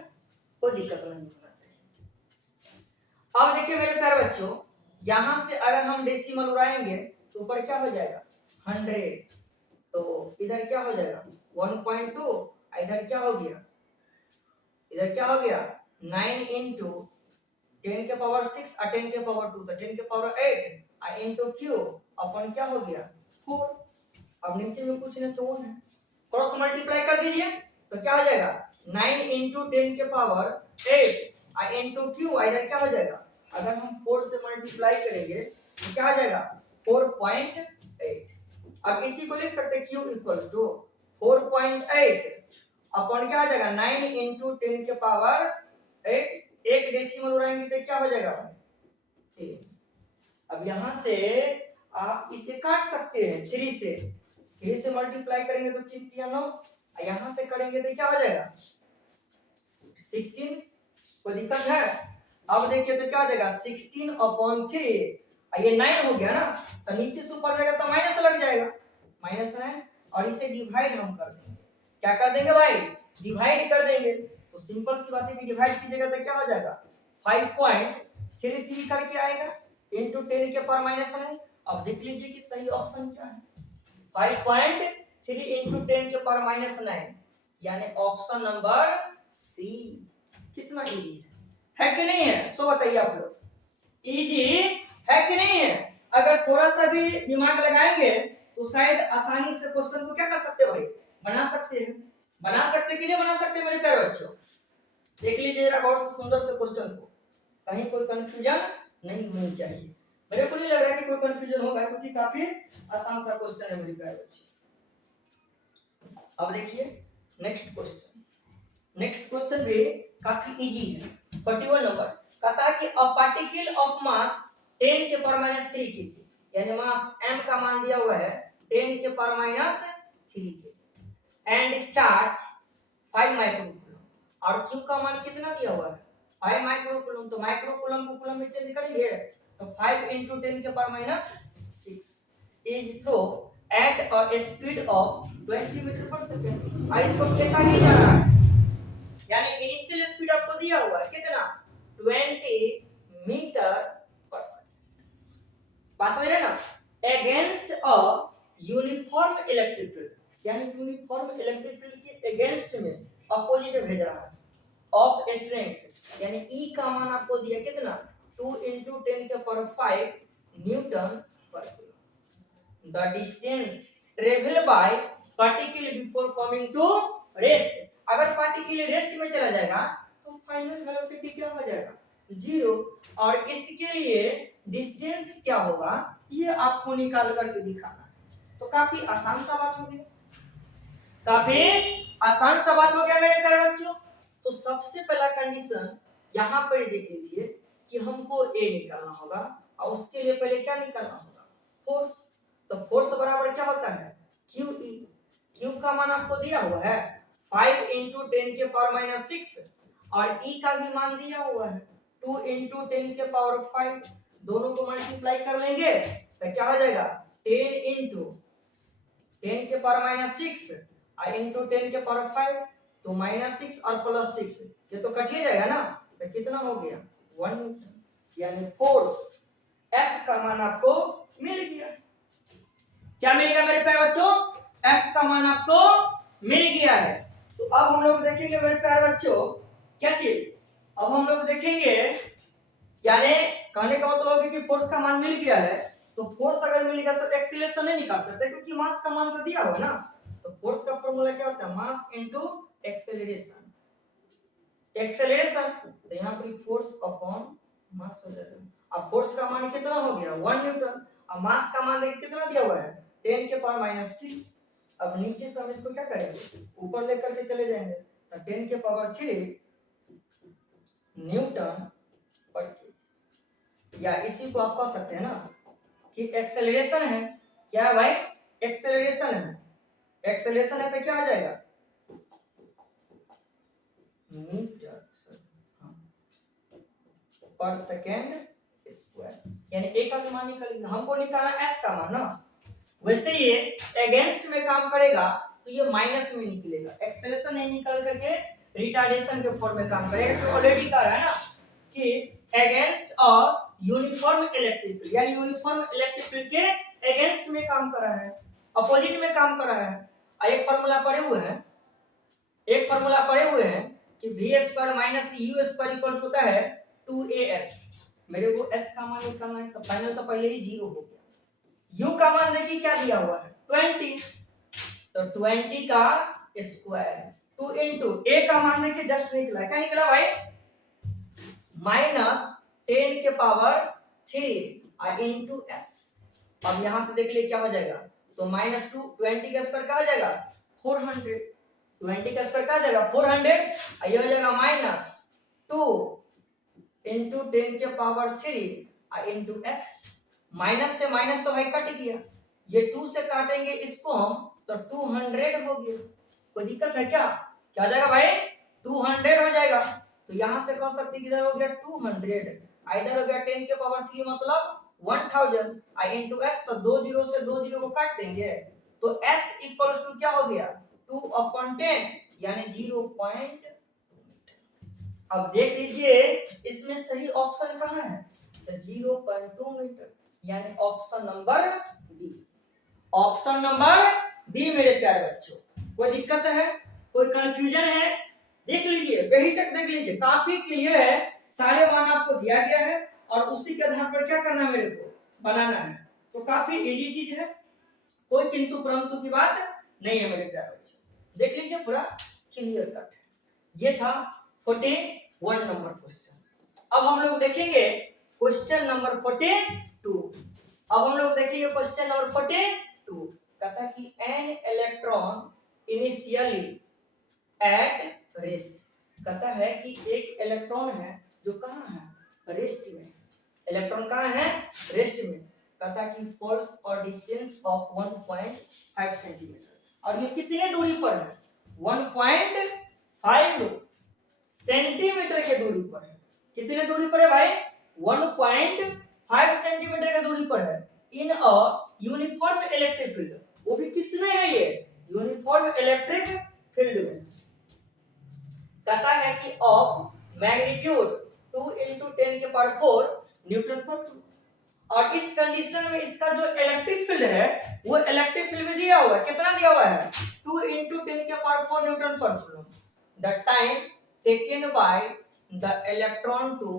कोई दिक्कत नहीं होना चाहिए। अब देखिए मेरे प्यारे बच्चों, यहां से अगर हम डेसिमल उड़ाएंगे तो ऊपर क्या हो जाएगा 100, तो इधर क्या हो जाएगा 1.2, इधर क्या हो गया, इधर क्या हो गया 9 × 10 के पावर 6 और 10 के पावर 2, तो 10 के पावर 8 I × Q अपन क्या हो गया 4। अब नीचे में कुछ नहीं तो 1 है, क्रॉस मल्टीप्लाई कर दीजिए तो क्या हो जाएगा 9 × 10 के पावर 8 I × Q, इधर क्या हो जाएगा, अगर हम 4 से मल्टीप्लाई करेंगे तो क्या हो जाएगा 4.8। अब इसी को लिख सकते हैं Q इक्वल टू 4.8 अपन क्या हो जाएगा 9 × 10 के पावर 8, एक डेसिमल उड़ाएंगे तो क्या हो जाएगा 10। अब यहां से आप इसे काट सकते हैं 3 से मल्टीप्लाई करेंगे तो 3 9, यहां से करेंगे तो क्या हो जाएगा 16। कोई दिक्कत है, अब देखिए तो क्या हो जाएगा 16/3, ये 9 हो गया ना, तो नीचे से ऊपर जाएगा तो माइनस लग जाएगा, -9, और इसे डिवाइड हम कर देंगे। क्या कर देंगे भाई, डिवाइड कर देंगे। तो सिंपल सी बात है कि डिवाइड कीजिएगा तो क्या हो जाएगा 5.33 करके आएगा इंटू 10 के पावर -9। अब देख लीजिए कि सही ऑप्शन क्या है, 5.3 इंटू 10 के पावर -9, यानी ऑप्शन नंबर सी। कितना इजी है कि नहीं है, सो बताइए आप लोग, इजी है कि नहीं है। अगर थोड़ा सा भी दिमाग लगाएंगे तो शायद आसानी से क्वेश्चन को क्या कर सकते हो भाई, बना सकते हैं। बना सकते कि नहीं बना सकते मेरे प्यारे बच्चों, देख लीजिए जरा गौर से सुंदर से क्वेश्चन को, कहीं कोई कंफ्यूजन नहीं होनी चाहिए। मेरे को नहीं लग रहा कि कोई कंफ्यूजन होगा क्योंकि काफी आसान सा क्वेश्चन है मेरे प्यारे बच्चों। अब देखिए नेक्स्ट क्वेश्चन भी काफी इजी है। 41 नंबर कहता है कि अ पार्टिकल ऑफ मास 10 के पावर -3 kg, यानी मास m का मान दिया हुआ है 10 के power -3 kg and charge 5 microcoulomb, और q का मान कितना दिया हुआ है 5 माइक्रोकूलम। तो माइक्रोकूलम को कूलम में चेंज करेंगे तो 5 × 10 के power -6 is throw at a speed of 20 metre per second. और इसको फेंका ही जा रहा है, यानी इनिशियल स्पीड आपको दिया हुआ है कितना 20 मीटर पर सेकंड। पास हो ना, against a uniform electric field, यानी यूनिफॉर्म इलेक्ट्रिक फील्ड के अगेंस्ट में अपोजिट में भेज रहा है ऑफ स्ट्रेंथ, यानी E का मान आपको दिया कितना 2 × 10 के power 5 newton per coulomb. The distance travel by particle before coming to rest, अगर पार्टिकल रेस्ट में चला जाएगा तो फाइनल वेलोसिटी क्या हो जाएगा 0, और इसके लिए डिस्टेंस क्या होगा ये आपको निकाल करके दिखाना है। तो काफी आसान सा बात हो गया, काफी आसान सा बात हो गया मेरे प्यारे बच्चों। तो सबसे पहला कंडीशन यहाँ पर देख लीजिए कि हमको ए निकालना होगा, और उसके लिए पहले क्या निकालना होगा फोर्स। तो फोर्स बराबर क्या होता है QE, Q का मान आपको दिया हुआ है 5 × 10 के पावर -6, और E का भी मान दिया हुआ है 2 × 10 के पावर 5, दोनों को मल्टीप्लाई कर लेंगे तो क्या हो जाएगा 10 × 10 के पावर -6 और × 10 के पावर 5, तो -6 और +6 ये तो कट ही जाएगा ना, तो कितना हो गया 1 न्यूटन, यानी फोर्स F का मान आपको मिल गया। क्या मिलेगा मेरे प्यारे बच्चों, F का मान आपको मिल गया है। तो अब हम लोग देखेंगे मेरे प्यारे बच्चों क्या चीज, अब हम लोग देखेंगे, यानी कहने का मतलब है कि फोर्स का मान मिल गया है, तो फोर्स अगर मिल गया तो एक्सीलरेशन नहीं निकाल सकते क्योंकि मास का मान तो दिया हुआ ना। तो फोर्स का फॉर्मूला क्या होता है मास इनटू एक्सेलरेशन, एक्सेलरेशन, तो यहाँ पर फोर्स अपॉन मास हो जाएगा। अब फोर्स का मान कितना हो गया 1 न्यूटन, अब मास का मान देखिए कितना दिया हुआ है 10 के पावर -3। अब नीचे से हम इसको क्या करेंगे ऊपर लेकर के चले जाएंगे, तो 10 के पावर 3 न्यूटन पर केजी, या इसी को आप कह सकते हैं ना कि एक्सेलरेशन है। क्या है भाई एक्सेलरेशन है, एक्सेलरेशन है तो क्या आ जाएगा मीटर पर सेकेंड स्क्वायर, यानी ए का मान निकल गया, हमको निकालना एस का मान ना। वैसे ये अगेंस्ट में काम करेगा तो ये माइनस में निकलेगा, एक्सेलरेशन नहीं निकल करके रिटार्डेशन के फॉर्म में काम करेगा। तो ऑलरेडी कह रहा है ना कि अगेंस्ट और यूनिफॉर्म इलेक्ट्रिक फील्ड, यानी यूनिफॉर्म इलेक्ट्रिक फील्ड के अगेंस्ट में काम कर रहा है, अपोजिट में काम कर रहा है। एक फार्मूला पढ़े हुए हैं, एक फार्मूला पढ़े हुए हैं कि v² minus u square equals होता है 2as। मेरे को s का मान निकालना है, तो फाइनल तो पहले ही 0 हो गया। u का मान देखिए क्या दिया हुआ है 20, तो 20 का स्क्वायर 2 इंटू a का मान देखिए जस्ट निकला, क्या निकला भाई -10 के पावर 3 इंटू s। अब यहां से देख लिए क्या हो जाएगा, तो -2 20 का स्क्वायर क्या हो जाएगा 400, 20 का स्क्वायर क्या हो जाएगा 400, ये हो जाएगा -2 इंटू 10 के पावर 3 इंटू s। माइनस से माइनस तो भाई कट गया, ये 2 से काटेंगे इसको हम तो 200 हो गया। कोई दिक्कत है क्या, क्या हो जाएगा भाई 200 हो जाएगा। तो यहां से कह सकते हैं किधर हो गया 200, इधर हो गया 10 के पावर 3 मतलब 1000 इंटू s, तो 2 0 से 2 0 को काट देंगे, तो s इक्वल्स टू क्या हो गया 2/10 यानी 0.2। अब देख लीजिए इसमें सही ऑप्शन कहां है, तो 0.2 मीटर, यानी option number B, option number B मेरे प्यारे बच्चों। कोई दिक्कत है, कोई कंफ्यूजन है, देख लीजिए बेहिचक देख लीजिए, काफी क्लियर है, सारे मान आपको दिया गया है और उसी के आधार पर क्या करना है मेरे को बनाना है, तो काफी इजी चीज है, कोई किंतु परंतु की बात नहीं है मेरे प्यारे बच्चों। देख लीजिए पूरा क्लियर कट है। ये था 41 नंबर क्वेश्चन। अब हम लोग देखेंगे क्वेश्चन नंबर 42। अब हम लोग देखेंगे क्वेश्चन नंबर 42, कहता कि an electron initially at rest, कहता है कि एक इलेक्ट्रॉन है जो कहाँ है रेस्ट में, इलेक्ट्रॉन कहाँ है रेस्ट में, कहता कि फोर्स और डिस्टेंस ऑफ 1.5 सेंटीमीटर, और ये कितने दूरी पर है 1.5 सेंटीमीटर के दूरी पर है। कितने दूरी पर है भाई 1.5 सेंटीमीटर के दूरी पर है, इन अ यूनिफॉर्म इलेक्ट्रिक फील्ड, वो भी किसमें है ये यूनिफॉर्म इलेक्ट्रिक फील्ड में। कहता है कि ऑफ मैग्नीट्यूड 2 into 10 के पावर 4 न्यूटन पर, और इस कंडीशन में इसका जो इलेक्ट्रिक फील्ड है वो इलेक्ट्रिक फील्ड में दिया हुआ है, कितना दिया हुआ है 2 into 10 के power 4 newton per coulomb. The time taken by the electron to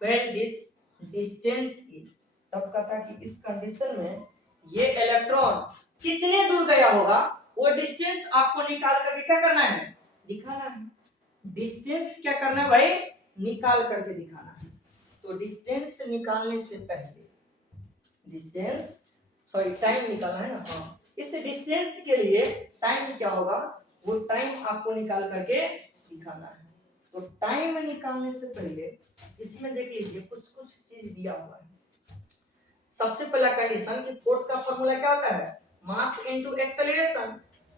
fail this distance is, तब कहता कि इस कंडीशन में ये इलेक्ट्रॉन कितने दूर गया होगा वो डिस्टेंस आपको निकाल करके क्या करना है दिखाना है। डिस्टेंस क्या करना है भाई निकाल करके दिखाना है। तो डिस्टेंस निकालने से पहले डिस्टेंस टाइम निकालना है ना, हाँ, इस डिस्टेंस के लिए टाइम क्या होगा वो टाइम आपको निकाल करके दिखाना है। तो टाइम निकालने से पहले इसमें देख लीजिए कुछ कुछ चीज दिया हुआ है। सबसे पहला कंडीशन कि फोर्स का फॉर्मूला क्या होता है मास इनटू एक्सेलरेशन,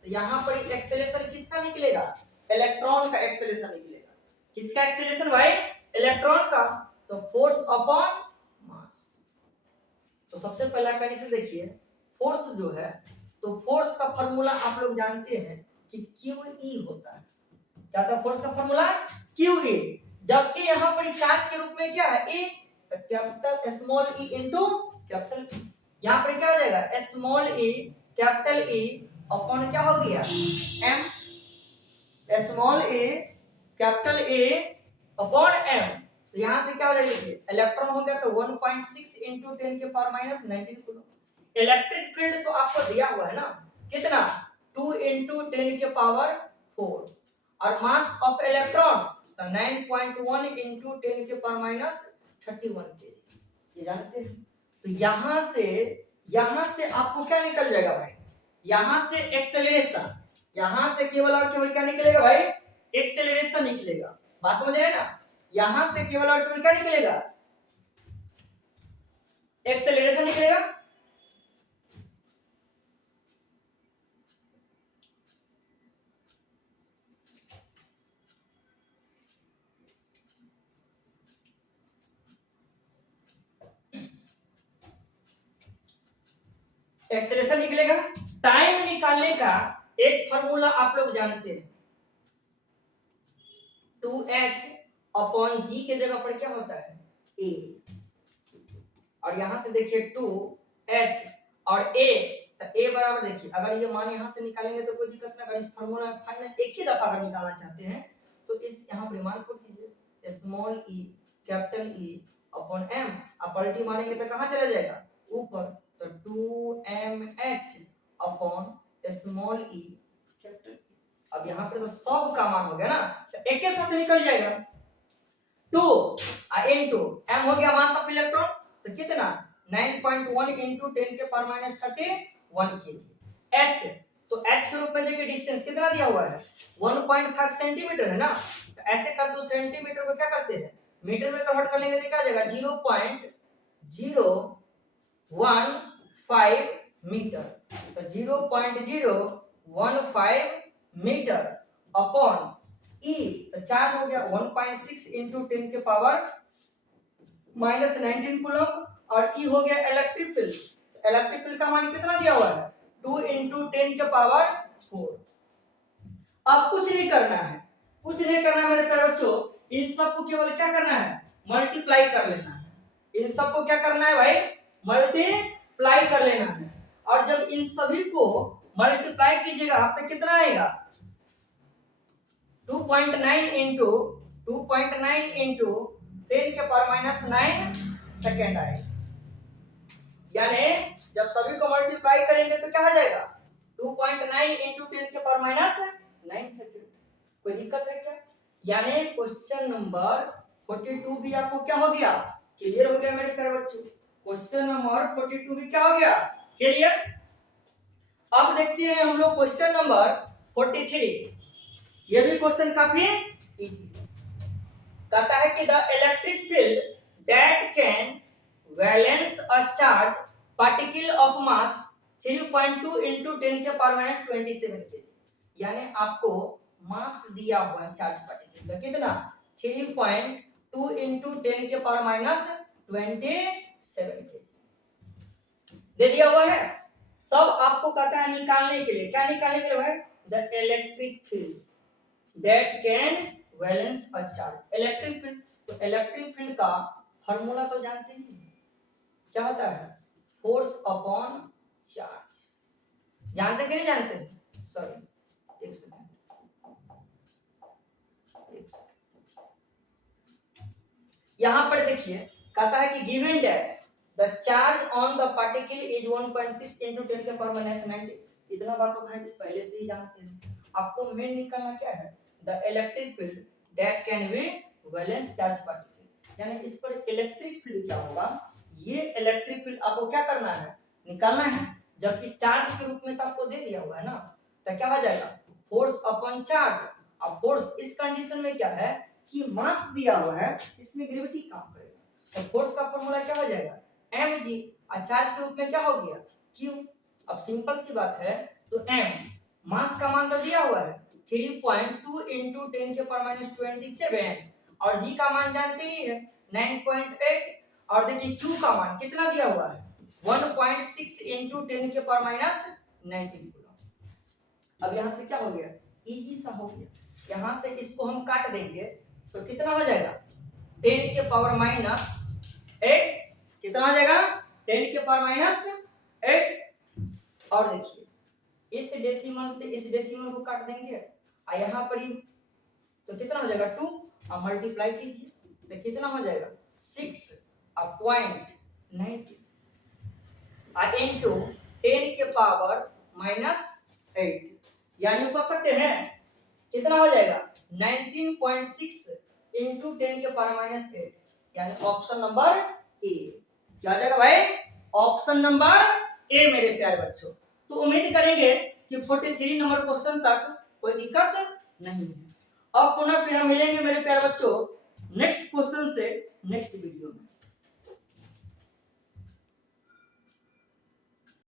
तो यहाँ पर एक्सेलरेशन किसका निकलेगा इलेक्ट्रॉन का एक्सेलरेशन निकलेगा। किसका एक्सेलरेशन भाई इलेक्ट्रॉन का, तो फोर्स अपॉन मास। तो सबसे पहला कंडीशन देखिए फोर्स जो है, तो फोर्स का फॉर्मूला आप लोग जानते हैं कि QE होता है। क्या था फोर्स का फॉर्मूला QE, जबकि यहाँ पर चार्ज के रूप में क्या है E, तो capital small e into capital E। यहाँ पर क्या हो जाएगा small e capital E upon क्या हो गया m, small e capital A upon m। तो यहाँ से क्या हो जाएगा इलेक्ट्रॉन हो गया तो 1.6 into 10 के पावर -19 कूलम। इलेक्ट्रिक फील्ड तो आपको दिया हुआ है ना कितना 2 into 10 के पावर 4, और मास ऑफ इलेक्ट्रॉन तो 9.1 इंटू 10 के पावर माइनस 31 केजी, ये जानते हैं। तो यहां से आपको क्या निकल जाएगा भाई, यहां से एक्सेलरेशन, यहां से केवल और केवल क्या निकलेगा भाई, एक्सेलरेशन निकलेगा। बात समझ रहे हैं ना, यहां से केवल और केवल क्या निकलेगा, एक्सेलरेशन निकलेगा। एक्सेलरेशन निकलेगा। टाइम निकालने का एक फार्मूला आप लोग जानते हैं, 2h अपॉन जी के जगह पर क्या होता है, a, और यहां से देखिए 2h और a, तो a बराबर देखिए, अगर ये मान यहां से निकालेंगे तो कोई दिक्कत नहीं, अगर इस फार्मूला में फाइनल एक ही दफा अगर निकालना चाहते हैं तो इस यहां पर मान पुट कीजिए, small e capital E upon m, आप पलटी मारेंगे तो कहां चला जाएगा, ऊपर, तो 2mh upon small e capital E। अब यहाँ पर तो सब का मान हो गया ना, तो एक के साथ निकल जाएगा। 2 इनटू m हो गया मास ऑफ इलेक्ट्रॉन, तो कितना 9.1 इंटू 10 के पावर माइनस 31 केजी। h, तो h के रूप में देखिए डिस्टेंस कितना दिया हुआ है, 1.5 सेंटीमीटर है ना, तो ऐसे कर दो, सेंटीमीटर को क्या करते हैं मीटर में कन्वर्ट कर लेंगे तो क्या आ जाएगा 0.015 मीटर, तो 0.015 मीटर अपॉन E, तो चार्ज हो गया 1.6 इंटू 10 के पावर माइनस 19 कूलम, और E हो गया इलेक्ट्रिक फील्ड, इलेक्ट्रिक फील्ड का मान कितना दिया हुआ है 2 इंटू 10 के पावर 4। अब कुछ नहीं करना है, कुछ नहीं करना है मेरे प्यारे बच्चों, इन सबको केवल क्या करना है, मल्टीप्लाई कर लेना है। इन सबको क्या करना है भाई, मल्टीप्लाई कर लेना है। और जब इन सभी को मल्टीप्लाई कीजिएगा आप पे कितना आएगा, 2.9 इंटू 10 के पावर माइनस 9 सेकेंड आएगा। यानी जब सभी को मल्टीप्लाई करेंगे तो क्या हो जाएगा 2.9 इंटू 10 के पावर माइनस 9 सेकेंड। कोई दिक्कत है क्या, यानी क्वेश्चन नंबर 42 भी आपको क्या हो गया, क्लियर हो गया मेरे प्यारे बच्चों। क्वेश्चन नंबर 42 भी क्या हो गया, क्लियर। अब देखते हैं हम लोग क्वेश्चन नंबर 43। ये भी क्वेश्चन काफी इजी कहता है कि the electric field that can valence a charge particle of mass 3.2 into 10 के पावर माइनस 27 केजी, यानी आपको मास दिया हुआ है चार्ज पार्टिकल का कितना 3.2 इंटू 10 के पावर माइनस 27 केजी दे दिया हुआ है। तब आपको कहता है निकालने के लिए, क्या निकालने के लिए है, the electric field that can valence a charge. Electric field, तो इलेक्ट्रिक फील्ड का फार्मूला तो जानते ही क्या होता है, फोर्स अपॉन चार्ज, जानते कि नहीं जानते, सॉरी एक सेकंड, यहां पर देखिए कहता है कि given that the charge on the particle is 1.6 into 10 के पावर माइनस 90, इतना बात तो भाई पहले से ही जानते हैं। आपको मेन निकालना क्या है, the electric field that can be valence charge particle, यानी इस पर इलेक्ट्रिक फील्ड क्या होगा, ये इलेक्ट्रिक फील्ड आपको क्या करना है, निकालना है। जबकि चार्ज के रूप में तो आपको दे दिया हुआ है ना, तो क्या हो जाएगा फोर्स अपॉन चार्ज। अब फोर्स इस कंडीशन में क्या है कि मास दिया हुआ है, इसमें ग्रेविटी काम करेगा, तो फोर्स का फॉर्मूला क्या हो जाएगा mg, और चार्ज के रूप में क्या हो गया q। अब सिंपल सी बात है, तो m मास का मान तो दिया हुआ है 3.2 इंटू 10 के पावर माइनस 27, और g का मान जानते ही है 9.8, और देखिए q का मान कितना दिया हुआ है 1.6 इंटू 10 के पावर माइनस 19 कूलम। अब यहाँ से क्या हो गया, इजी सा हो गया, यहाँ से इसको हम काट देंगे तो कितना हो जाएगा 10 के पावर माइनस 8, कितना हो जाएगा 10 के पावर माइनस 8, और देखिए इस डेसिमल से इस डेसिमल को काट देंगे, और यहाँ पर ही तो कितना हो जाएगा 2, और मल्टीप्लाई कीजिए तो कितना हो जाएगा 6.90 इंटू 10 के पावर माइनस 8, यानी कर सकते हैं कितना हो जाएगा 19.6 इंटू 10 के पावर माइनस 8, यानी ऑप्शन नंबर ए। क्या हो जाएगा भाई? ऑप्शन नंबर ए मेरे प्यारे बच्चों। तो उम्मीद करेंगे कि 43 नंबर क्वेश्चन तक कोई दिक्कत नहीं है। अब पुनः फिर हम मिलेंगे मेरे प्यारे बच्चों नेक्स्ट क्वेश्चन से नेक्स्ट वीडियो में।